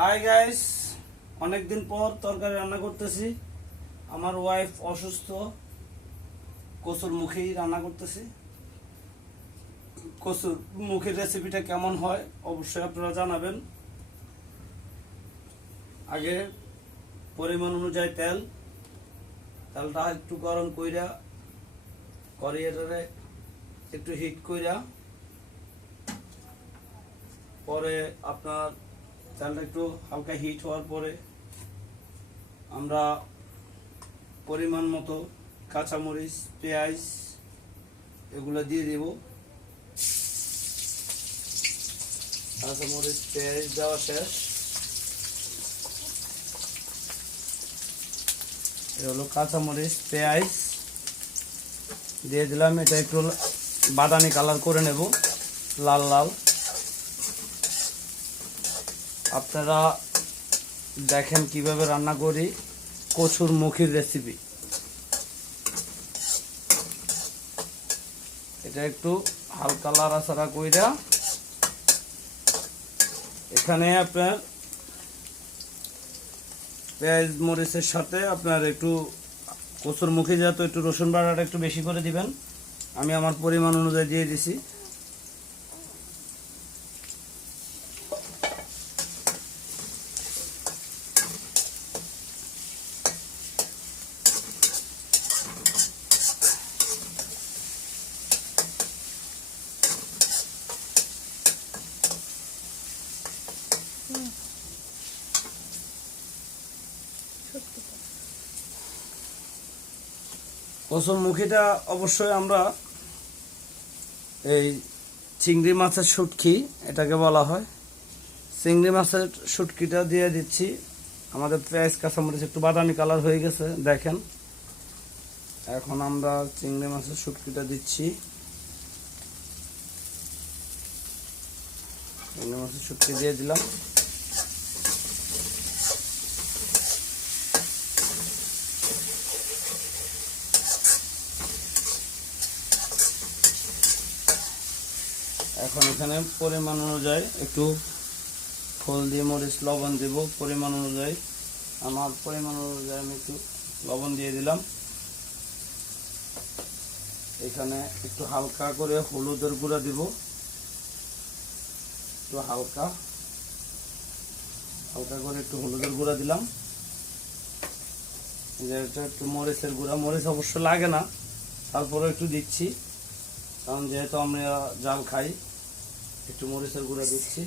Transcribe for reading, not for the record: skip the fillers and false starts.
Hi guys, অনেকদিন পর তরকারি রান্না করতেছি। আমার ওয়াইফ অসুস্থ, কচুর মুখী রান্না করতেছি। কচুর মুখের রেসিপিটা কেমন হয় অবশ্যই আপনারা জানাবেন। আগে পরিমাণ অনুযায়ী তেলটা একটু গরম কইরা কড়াইয়ে একটু হিট কইরা পরে আপনার তেলটা একটু হালকা হিট হওয়ার পরে আমরা পরিমাণ মতো কাঁচামরিচ, পেঁয়াজ এগুলো দিয়ে দেব। কাঁচামরিচ, পেঁয়াজ দেওয়া শেষ। এটা হলো কাঁচামরিচ, পেঁয়াজ দিয়ে দিলাম। এটা একটু বাদামি কালার করে নেব, লাল লাল। আপনারা দেখেন কিভাবে রান্না করি কচুর মুখির রেসিপি। এটা একটু হালকা লাড়াচাড়া কইরা এখানে আপনার পেঁয়াজ মরিচের সাথে আপনার একটু কচুর মুখে যেহেতু একটু রসুন বাটাটা একটু বেশি করে দিবেন। আমি আমার পরিমাণ অনুযায়ী দিয়ে দিছি। কচুর মুখিটা অবশ্যই আমরা এই চিংড়ি মাছের শুটকি এটাকে বলা হয়। চিংড়ি মাছের শুটকিটা দিয়ে দিচ্ছি। আমাদের পেঁয়াজ কাঁচামরিচ একটু বাদামি কালার হয়ে গেছে দেখেন। এখন আমরা চিংড়ি মাছের শুটকিটা দিচ্ছি। চিংড়ি মাছের শুটকি দিয়ে দিলাম। এখন এখানে পরিমাণ অনুযায়ী একটু হলদি, মরিচ, লবণ দেব পরিমাণ অনুযায়ী। আমার পরিমাণ অনুযায়ী আমি একটু লবণ দিয়ে দিলাম। এখানে একটু হালকা করে হলুদের গুঁড়া দিব, একটু হালকা করে একটু হলুদের গুঁড়া দিলাম। এটা একটু মরিচের গুঁড়া, মরিচ অবশ্য লাগে না, তারপরে একটু দিচ্ছি কারণ যেহেতু আমরা জাল খাই, একটু মরিচের গুঁড়া দিচ্ছি।